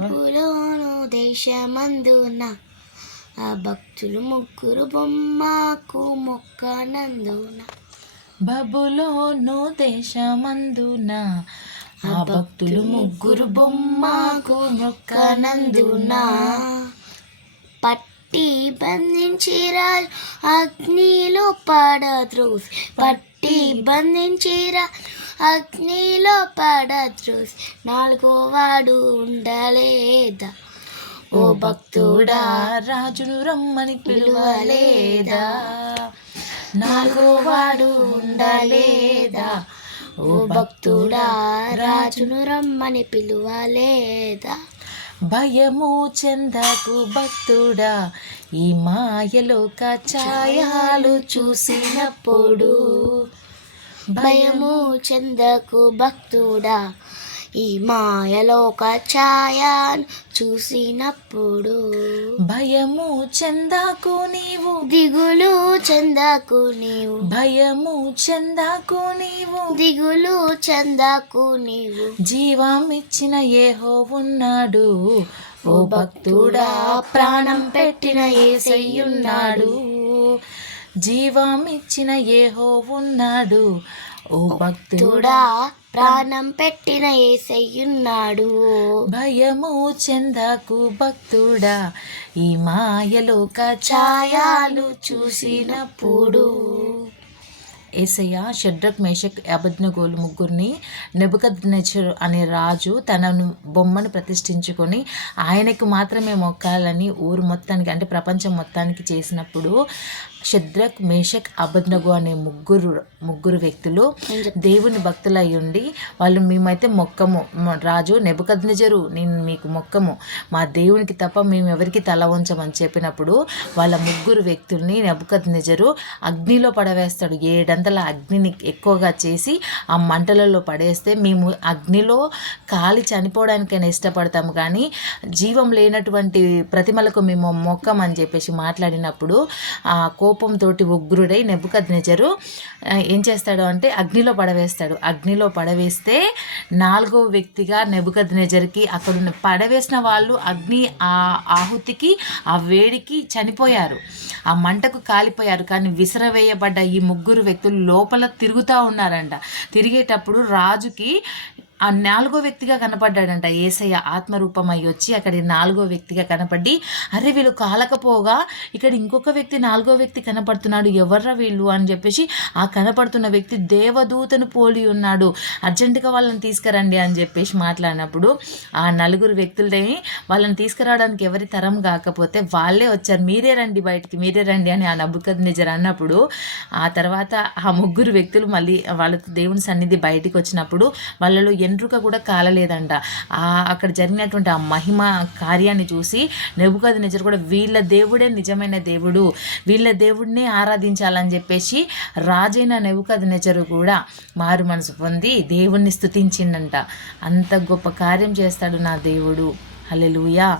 బబులోను దేశమందున ఆ భక్తులు ముగ్గురు బొమ్మకు మొక్కనందున. బబులోను దేశమందున ఆ భక్తులు ముగ్గురు బొమ్మకు మొక్కనందున. పట్టి బంధించిరా అగ్నిలో పడద్రోస్. పట్టి బంధించిరా అగ్నిలో పడద్రోస్ నాలుగో వాడు ఉండలేదా? ఓ భక్తుడా రాజును రమ్మని పిలువలేదా? నాలుగో వాడు ఉండలేదా? ఓ భక్తుడా రాజును రమ్మని పిలువలేదా? భయము చెందకు భక్తుడా ఈ మాయలోక ఛాయాలు చూసినప్పుడు భయము చెందకు భక్తుడా. ఈ మాయలోక ఛాయను చూసినప్పుడు భయము చెందకు నీవు. దిగులు చెందకు నీవు. భయము చెందకు నీవు. దిగులు చెందకు నీవు. జీవం ఇచ్చిన ఏహో ఉన్నాడు ఓ భక్తుడా ప్రాణం పెట్టిన ఏసయ్యున్నాడు. జీవం ఇచ్చిన ఏహో ఉన్నాడు ఓ భక్తుడా ప్రాణం పెట్టిన ఏసయ్యున్నాడు. భయము చెందకు భక్తుడా ఈ మాయలోక ఛాయాలు చూసినప్పుడు. ఏసయ్య షడ్రక్ మేషక్ అబద్నగోలు ముగ్గురిని నెబుకద్నెచర్ అనే రాజు తనను బొమ్మను ప్రతిష్ఠించుకొని ఆయనకు మాత్రమే మొక్కాలని ఊరు మొత్తానికి అంటే ప్రపంచం మొత్తానికి చేసినప్పుడు శద్రక్ మేషక్ అబద్నగు అనే ముగ్గురు ముగ్గురు వ్యక్తులు దేవుని భక్తులై ఉండి వాళ్ళు మేమైతే మొక్కము. రాజు నెబుకద్నెజరు నేను మీకు మొక్కము. మా దేవునికి తప్ప మేము ఎవరికి తల ఉంచమని చెప్పినప్పుడు వాళ్ళ ముగ్గురు వ్యక్తుల్ని నెబుకద్నెజరు అగ్నిలో పడవేస్తాడు. ఏడంతల అగ్నిని ఎక్కువగా చేసి ఆ మంటలలో పడేస్తే మేము అగ్నిలో కాలి చనిపోవడానికైనా ఇష్టపడతాము కానీ జీవం లేనటువంటి ప్రతిమలకు మేము మొక్కమని అని చెప్పేసి మాట్లాడినప్పుడు ఆ కో కోపంతో ఉగ్రుడై నెబుకద్నెజరు ఆ, ఏం చేస్తాడు అంటే అగ్నిలో పడవేస్తాడు. అగ్నిలో పడవేస్తే నాలుగో వ్యక్తిగా నెబుకద్నెజర్కి అక్కడ ఉన్న పడవేసిన వాళ్ళు అగ్ని ఆ ఆహుతికి ఆ వేడికి చనిపోయారు. ఆ మంటకు కాలిపోయారు. కానీ విసిరవేయబడ్డ ఈ ముగ్గురు వ్యక్తులు లోపల తిరుగుతూ ఉన్నారంట. తిరిగేటప్పుడు రాజుకి ఆ నాలుగో వ్యక్తిగా కనపడ్డాడంట ఏసయ్య. ఆత్మరూపమై వచ్చి అక్కడ నాలుగో వ్యక్తిగా కనపడి అరే వీళ్ళు కాలకపోగా ఇక్కడ ఇంకొక వ్యక్తి నాలుగో వ్యక్తి కనపడుతున్నాడు ఎవర్రా వీళ్ళు? అని చెప్పేసి ఆ కనపడుతున్న వ్యక్తి దేవదూతను పోలి ఉన్నాడు. అర్జెంటుగా వాళ్ళని తీసుకురండి అని చెప్పేసి మాట్లాడినప్పుడు ఆ నలుగురు వ్యక్తులని వాళ్ళని తీసుకురావడానికి ఎవరి తరం కాకపోతే వాళ్ళే వచ్చారు. మీరే రండి బయటికి మీరే రండి అని ఆ నబ్బుకద్ నిజర్ అన్నప్పుడు ఆ తర్వాత ఆ ముగ్గురు వ్యక్తులు మళ్ళీ వాళ్ళ దేవుని సన్నిధి బయటికి వచ్చినప్పుడు వాళ్ళలో వెంట్రుక కూడా కాలలేదంట. అక్కడ జరిగినటువంటి ఆ మహిమ కార్యాన్ని చూసి నెబుకద్ నిజరు కూడా వీళ్ళ దేవుడే నిజమైన దేవుడు వీళ్ళ దేవుడిని ఆరాధించాలని చెప్పేసి రాజైన నెబుకద్ నిజరు కూడా మారు మనసు పొంది దేవుణ్ణి స్థుతించిందంట అంత గొప్ప కార్యం చేస్తాడు నా దేవుడు. హల్లెలూయా.